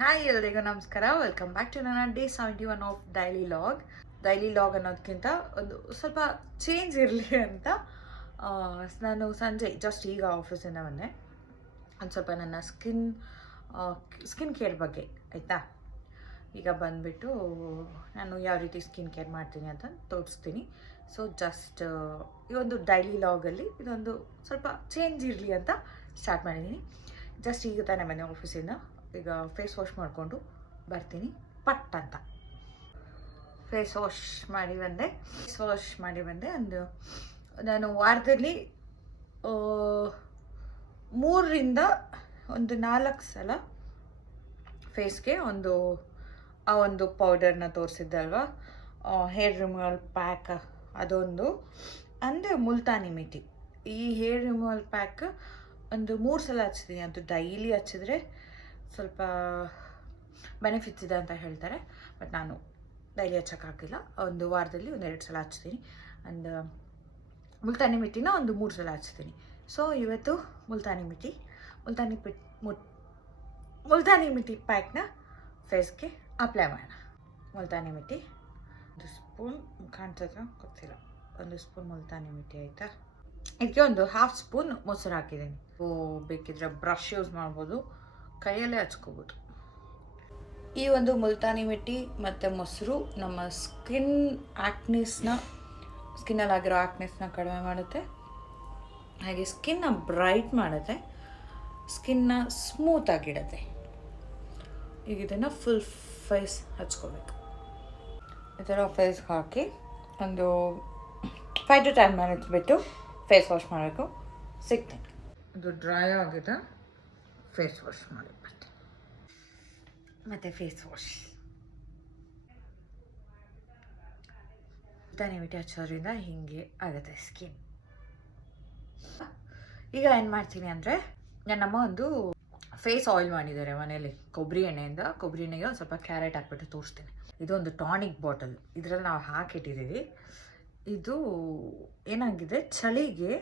Hi ಎಲ್ರಿಗೂ ನಮಸ್ಕಾರ. Welcome back to ನನ್ನ ಡೇ 71 ಆಫ್ ಡೈಲಿ ಲಾಗ್ ಅನ್ನೋದಕ್ಕಿಂತ ಒಂದು ಸ್ವಲ್ಪ ಚೇಂಜ್ ಇರಲಿ ಅಂತ ನಾನು ಸಂಜೆ ಜಸ್ಟ್ ಈಗ ಆಫೀಸಿಂದ ಬಂದೆ. ಒಂದು ಸ್ವಲ್ಪ ನನ್ನ ಸ್ಕಿನ್ ಕೇರ್ ಬಗ್ಗೆ ಆಯಿತಾ. ಈಗ ಬಂದುಬಿಟ್ಟು ನಾನು ಯಾವ ರೀತಿ ಸ್ಕಿನ್ ಕೇರ್ ಮಾಡ್ತೀನಿ ಅಂತ ತೋರಿಸ್ತೀನಿ. ಸೊ ಜಸ್ಟ್ ಈ ಒಂದು ಡೈಲಿ ಲಾಗಲ್ಲಿ ಇದೊಂದು ಸ್ವಲ್ಪ ಚೇಂಜ್ ಇರಲಿ ಅಂತ ಸ್ಟಾರ್ಟ್ ಮಾಡಿದ್ದೀನಿ. ಜಸ್ಟ್ ಈಗ ತಾನೇ ಬಂದೆ ಆಫೀಸಿಂದ. ಈಗ ಫೇಸ್ ವಾಶ್ ಮಾಡಿಕೊಂಡು ಬರ್ತೀನಿ ಪಟ್ ಅಂತ. ಫೇಸ್ ವಾಶ್ ಮಾಡಿ ಬಂದೆ. ಒಂದು ನಾನು ವಾರದಲ್ಲಿ 3ರಿಂದ 4 ಸಲ ಫೇಸ್ಗೆ ಆ ಒಂದು ಪೌಡರ್ನ ತೋರಿಸಿದ್ದಲ್ವ, ಹೇರ್ ರಿಮೂವಲ್ ಪ್ಯಾಕ್ ಅದೊಂದು, ಅಂದರೆ ಮುಲ್ತಾನಿ ಮಿಟಿ. ಈ ಹೇರ್ ರಿಮೂವಲ್ ಪ್ಯಾಕ್ ಒಂದು 3 ಸಲ ಹಚ್ತೀನಿ. ಅದು ಡೈಲಿ ಹಚ್ಚಿದ್ರೆ ಸ್ವಲ್ಪ ಬೆನಿಫಿಟ್ಸ್ ಇದೆ ಅಂತ ಹೇಳ್ತಾರೆ, ಬಟ್ ನಾನು ಡೈಲಿ ಹಚ್ಚೋಕ್ಕಾಗಿಲ್ಲ. ಒಂದು ವಾರದಲ್ಲಿ 2 ಸಲ ಹಚ್ತೀನಿ. ಆ್ಯಂಡ್ ಮುಲ್ತಾನಿ ಮಿಟ್ಟಿನ ಒಂದು 3 ಸಲ ಹಚ್ತೀನಿ. ಸೊ ಇವತ್ತು ಮುಲ್ತಾನಿ ಮಿಟಿ ಪ್ಯಾಕ್ನ ಫೇಸ್ಗೆ ಅಪ್ಲೈ ಮಾಡೋಣ. ಮುಲ್ತಾನಿ ಮಿಟಿ 1 ಸ್ಪೂನ್ ಕಾಣ್ತದ ಗೊತ್ತಿಲ್ಲ, 1 ಸ್ಪೂನ್ ಮುಲ್ತಾನಿ ಮಿಟಿ ಆಯಿತಾ. ಇದಕ್ಕೆ ಒಂದು 1/2 ಸ್ಪೂನ್ ಮೊಸರು ಹಾಕಿದ್ದೀನಿ. ಬೇಕಿದ್ರೆ ಬ್ರಷ್ ಯೂಸ್ ಮಾಡ್ಬೋದು, ಕೈಯಲ್ಲೇ ಹಚ್ಕೋಬೋದು. ಈ ಒಂದು ಮುಲ್ತಾನಿ ಮಿಟ್ಟಿ ಮತ್ತು ಮೊಸರು ನಮ್ಮ ಸ್ಕಿನ್ನಲ್ಲಾಗಿರೋ ಆ್ಯಕ್ನೆಸ್ನ ಕಡಿಮೆ ಮಾಡುತ್ತೆ, ಹಾಗೆ ಸ್ಕಿನ್ನ ಬ್ರೈಟ್ ಮಾಡುತ್ತೆ, ಸ್ಕಿನ್ನ ಸ್ಮೂತಾಗಿಡುತ್ತೆ. ಈಗ ಇದನ್ನು ಫುಲ್ ಫೇಸ್ ಹಚ್ಕೋಬೇಕು. ಈ ಥರ ಫೇಸ್ಗೆ ಹಾಕಿ ಒಂದು 5 to 10 ಮಿನಿಟ್ಸ್ ಬಿಟ್ಟು ಫೇಸ್ ವಾಶ್ ಮಾಡಬೇಕು. ಸಿಗ್ತೀನಿ. ಅದು ಡ್ರೈ ಆಗಿದೆ, ಫೇಸ್ ವಾಶ್ ಮಾಡಿ ಬರ್ತೀನಿ. ಮತ್ತು ಫೇಸ್ ವಾಶ್ ಮುಲ್ತಾನಿ ಹಚ್ಚೋದ್ರಿಂದ ಹೀಗೆ ಆಗುತ್ತೆ ಸ್ಕಿನ್. ಈಗ ಏನು ಮಾಡ್ತೀನಿ ಅಂದರೆ, ನನ್ನಮ್ಮ ಒಂದು ಫೇಸ್ ಆಯಿಲ್ ಮಾಡಿದ್ದಾರೆ ಮನೇಲಿ ಕೊಬ್ಬರಿ ಎಣ್ಣೆಗೆ ಒಂದು ಸ್ವಲ್ಪ ಕ್ಯಾರೆಟ್ ಹಾಕ್ಬಿಟ್ಟು ತೋರಿಸ್ತೀನಿ. ಇದು ಒಂದು ಟಾನಿಕ್ ಬಾಟಲ್, ಇದರಲ್ಲಿ ನಾವು ಹಾಕಿಟ್ಟಿದ್ದೀವಿ. ಇದು ಏನಾಗಿದೆ, ಚಳಿಗೆ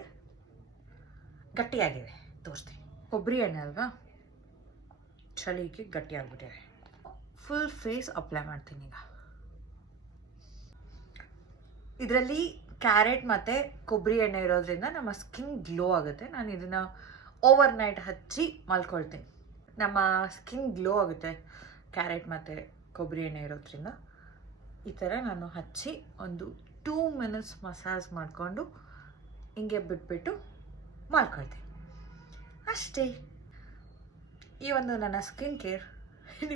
ಗಟ್ಟಿಯಾಗಿದೆ. ತೋರಿಸ್ತೀನಿ. ಕೊಬ್ಬರಿ ಎಣ್ಣೆ ಅಲ್ವಾ, ಚಳಿಗೆ ಗಟ್ಟಿಯಾಗ್ಬಿಟ್ಟಿದೆ. ಫುಲ್ ಫೇಸ್ ಅಪ್ಲೈ ಮಾಡ್ತೀನಿ. ಈಗ ಇದರಲ್ಲಿ ಕ್ಯಾರೆಟ್ ಮತ್ತು ಕೊಬ್ಬರಿ ಎಣ್ಣೆ ಇರೋದ್ರಿಂದ ನಮ್ಮ ಸ್ಕಿನ್ ಗ್ಲೋ ಆಗುತ್ತೆ. ನಾನು ಇದನ್ನು ಓವರ್ನೈಟ್ ಹಚ್ಚಿ ಮಲ್ಕೊಳ್ತೀನಿ. ನಮ್ಮ ಸ್ಕಿನ್ ಗ್ಲೋ ಆಗುತ್ತೆ ಕ್ಯಾರೆಟ್ ಮತ್ತು ಕೊಬ್ಬರಿ ಎಣ್ಣೆ ಇರೋದ್ರಿಂದ. ಈ ಥರ ನಾನು ಹಚ್ಚಿ ಒಂದು 2 ಮಿನಿಟ್ಸ್ ಮಸಾಜ್ ಮಾಡಿಕೊಂಡು ಹಿಂಗೆ ಬಿಟ್ಬಿಟ್ಟು ಮಲ್ಕೊಳ್ತೀನಿ ಅಷ್ಟೇ. ಈ ಒಂದು ನನ್ನ ಸ್ಕಿನ್ ಕೇರ್